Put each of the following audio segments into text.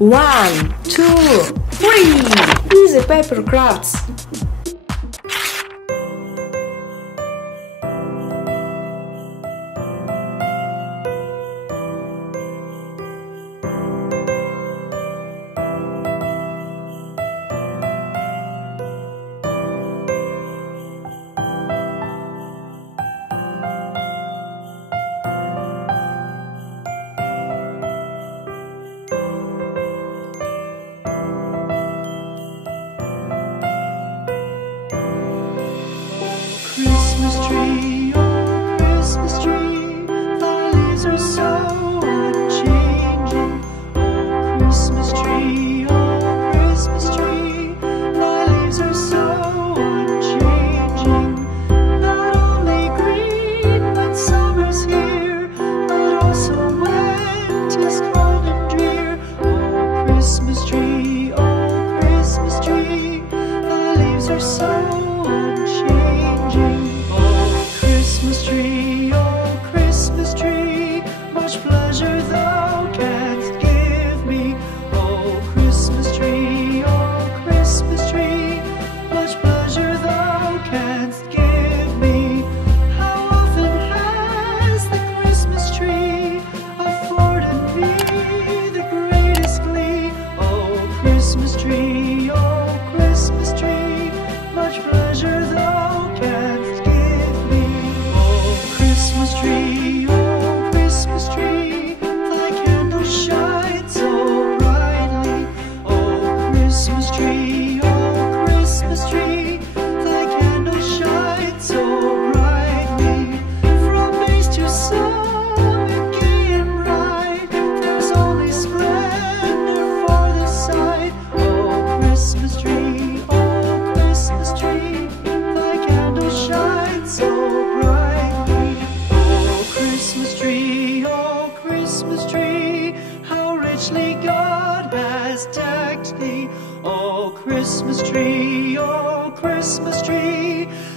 1, 2, 3. Easy paper crafts. Christmas tree, oh Christmas tree, thy leaves are so unchanging. Oh Christmas tree, thy leaves are so unchanging. Not only green when summer's here, but also when 'tis cold and drear. Oh Christmas tree, thy leaves are so unchanging. Christmas tree, much pleasure thou canst give me. Oh Christmas tree, much pleasure thou canst give me. How often has the Christmas tree afforded me the greatest glee? Oh Christmas tree, much pleasure thou canst give me. Oh Christmas tree, thy candle shines so brightly. Oh Christmas tree, thy candle shines so brightly. From base to summit, gay and bright, there's only splendor for the sight. Oh Christmas tree, thy candle shines so brightly. Oh Christmas tree, how richly God has decked thee. Oh Christmas tree,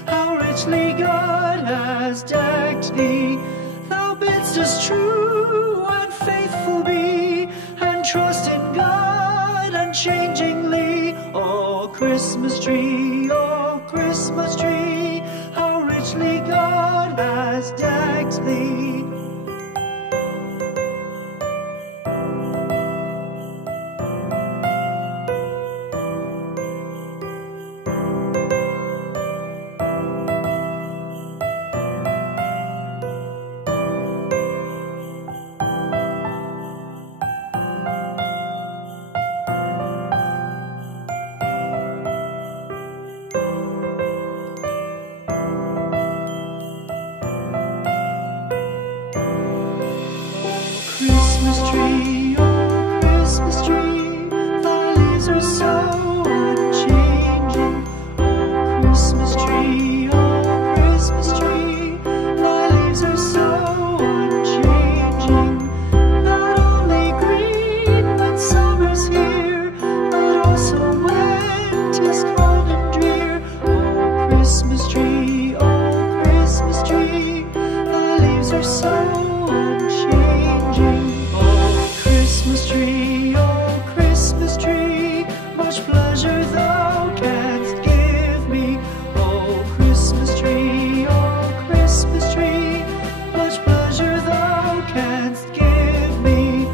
how richly God has decked thee. Thou bidst us true and faithful be, and trust in God unchangingly. Oh Christmas tree, how richly God has decked thee. Christmas tree, thy leaves are so unchanging. Oh Christmas tree, thy leaves are so unchanging. Not only green when summer's here, but also when 'tis cold and drear. Oh Christmas tree, thy leaves are so unchanging. Oh Christmas tree, much pleasure thou canst give me. Oh Christmas tree, much pleasure thou canst give me.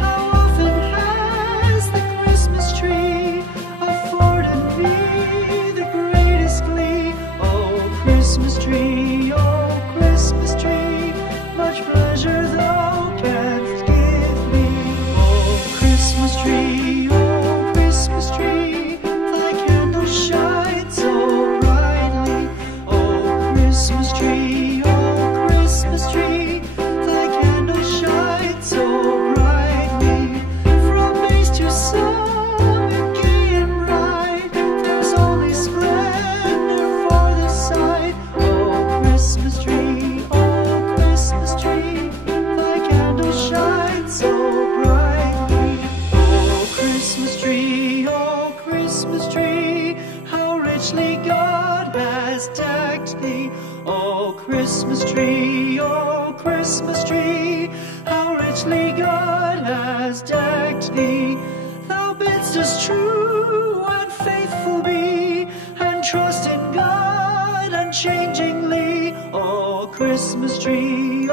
How often has the Christmas tree afforded me the greatest glee? Oh Christmas tree, much pleasure thou canst give me. Oh Christmas tree, thy candle shines so brightly. Oh Christmas tree, thy candle shines so brightly. From base to summit, gay and bright, there's only splendor for the sight. Oh Christmas tree, thy candle shines so brightly. Oh Christmas tree, how richly God has decked thee. Oh Christmas tree, how richly God has decked thee. Just as true and faithful be, and trust in God unchangingly. Oh, Christmas tree,